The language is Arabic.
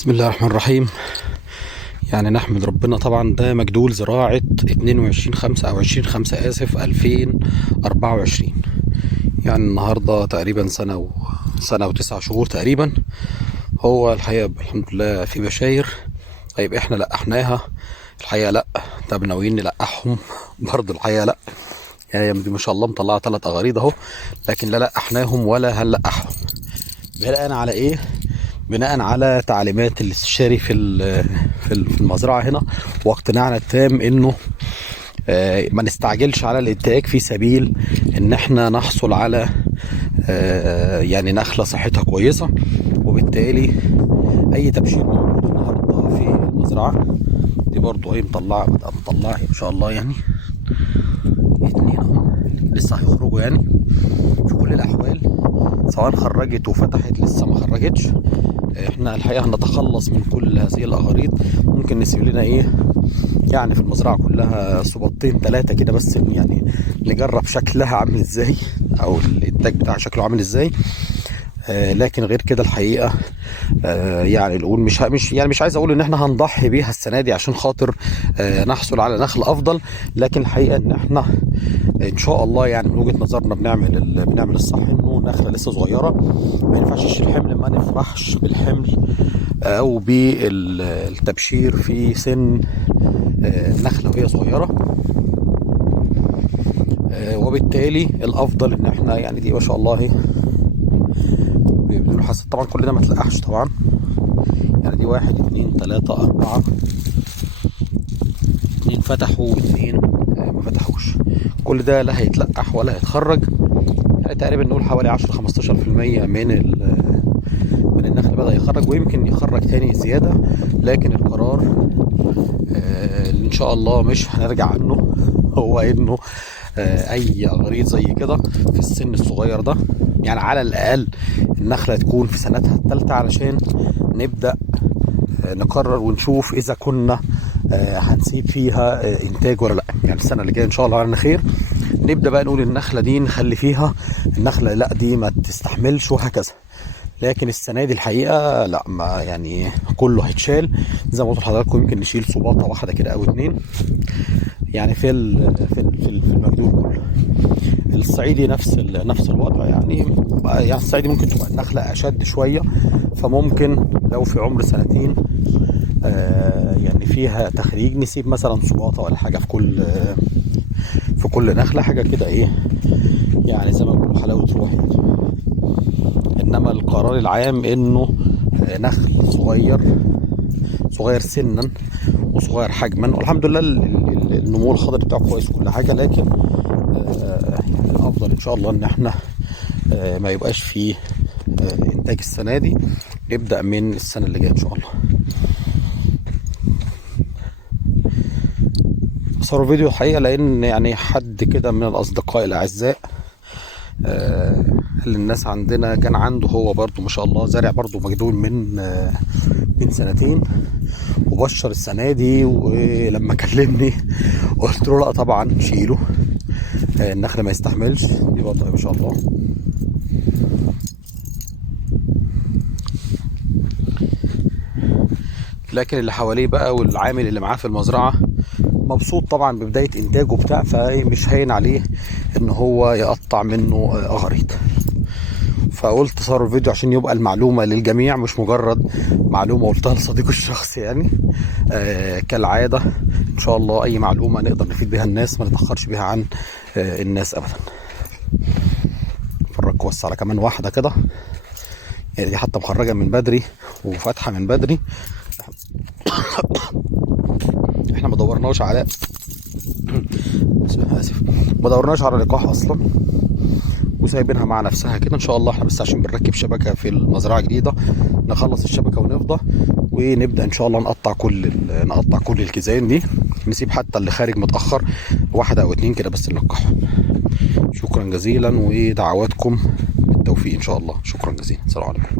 بسم الله الرحمن الرحيم. يعني نحمد ربنا طبعا، ده مجدول زراعة 22/5 أو 20/5 آسف 2024. يعني النهاردة تقريبا سنة وتسع شهور تقريبا. هو الحقيقة الحمد لله في بشاير. طيب احنا لقحناها؟ الحقيقة لأ. طب ناويين نلقحهم؟ برضه الحقيقة لأ. يعني ما شاء الله مطلعة 3 أغاريض اهو، لكن لا لقحناهم ولا هنلقحهم. بناء على ايه؟ بناء على تعليمات الاستشاري في المزرعه هنا، واقتناعنا التام انه ما نستعجلش على الانتاج في سبيل ان احنا نحصل على يعني نخله صحتها كويسه. وبالتالي اي تبشير موجود النهارده في المزرعه دي برضو ايه مطلعه، بدأت مطلعه ما شاء الله. يعني 2 اهم لسه هيخرجوا. يعني في كل الاحوال سواء خرجت وفتحت لسه ما خرجتش، احنا الحقيقه هنتخلص من كل هذه الاغاريض. ممكن نسيب لنا ايه يعني في المزرعه كلها صباطين 3 كده بس، يعني نجرب شكلها عامل ازاي او الانتاج بتاعها شكله عامل ازاي. لكن غير كده الحقيقه يعني نقول مش عايز اقول ان احنا هنضحي بيها السنه دي عشان خاطر نحصل على نخل افضل. لكن الحقيقه ان احنا ان شاء الله يعني من وجهه نظرنا بنعمل الصح، انه نخله لسه صغيره ما ينفعش نشيل حمل، ما نفرحش بالحمل او بالتبشير في سن النخله وهي صغيره. وبالتالي الافضل ان احنا يعني دي ما شاء الله اهي بيقولوا حسن. طبعا كل ده ما تلقحش طبعا، يعني دي 1 2 3 4، 2 فتحوا و2 ما فتحوش. كل ده لا هيتلقح ولا هيتخرج. يعني تقريبا نقول حوالي 10-15% من النخل بدأ يخرج، ويمكن يخرج تاني زيادة. لكن القرار اللي ان شاء الله مش هنرجع عنه هو انه اي غريض زي كده في السن الصغير ده، يعني على الاقل النخلة تكون في سنتها الثالثة علشان نبدأ نقرر ونشوف اذا كنا هنسيب فيها انتاج ولا لا. يعني السنة اللي جاية ان شاء الله على خير نبدأ بقى نقول النخلة دي نخلي فيها، النخلة لا دي ما تستحملش وهكذا. لكن السنه دي الحقيقه لا، ما يعني كله هيتشال زي ما قلت لحضراتكم. يمكن نشيل صباطه واحده كده او 2 يعني في المجدول كله. الصعيدي نفس الوضع. يعني الصعيدي ممكن تبقى النخله اشد شويه، فممكن لو في عمر 2 يعني فيها تخريج نسيب مثلا صباطه ولا حاجه في كل نخله، حاجه كده ايه يعني زي ما بيقولوا حلاوه روح يعني. انما القرار العام انه نخل صغير سنا وصغير حجما، والحمد لله النمو الخضري بتاعه كويس وكل حاجه. لكن يعني الافضل ان شاء الله ان احنا ما يبقاش فيه انتاج السنه دي، نبدا من السنه اللي جايه ان شاء الله. صوروا فيديو الحقيقه لان يعني حد كده من الاصدقاء الاعزاء اللي الناس عندنا كان عنده هو برضو ما شاء الله زارع برضو مجدول من 2 وبشر السنة دي. ولما كلمني قلت له لا طبعا شيله، النخل ما يستحملش. دي برضو ما شاء الله. لكن اللي حواليه بقى والعامل اللي معاه في المزرعة مبسوط طبعا ببداية انتاجه بتاع، فمش هين عليه ان هو يقطع منه اغاريط. فقلت صور الفيديو عشان يبقى المعلومة للجميع، مش مجرد معلومة قلتها لصديق الشخص يعني. كالعادة ان شاء الله اي معلومة نقدر نفيد بها الناس ما نتأخرش بها عن الناس ابدا. فرجك بس على كمان واحدة كده، يعني دي حتى مخرجة من بدري وفاتحة من بدري. احنا ما دورناش على اسف ما دورناش على لقاح اصلا، وسايبينها مع نفسها كده ان شاء الله. احنا بس عشان بنركب شبكه في المزرعه جديده، نخلص الشبكه ونفضى ونبدا ان شاء الله نقطع كل الكيزان دي. نسيب حتى اللي خارج متاخر 1 أو 2 كده بس نلقحهم. شكرا جزيلا ودعواتكم بالتوفيق ان شاء الله. شكرا جزيلا. السلام عليكم.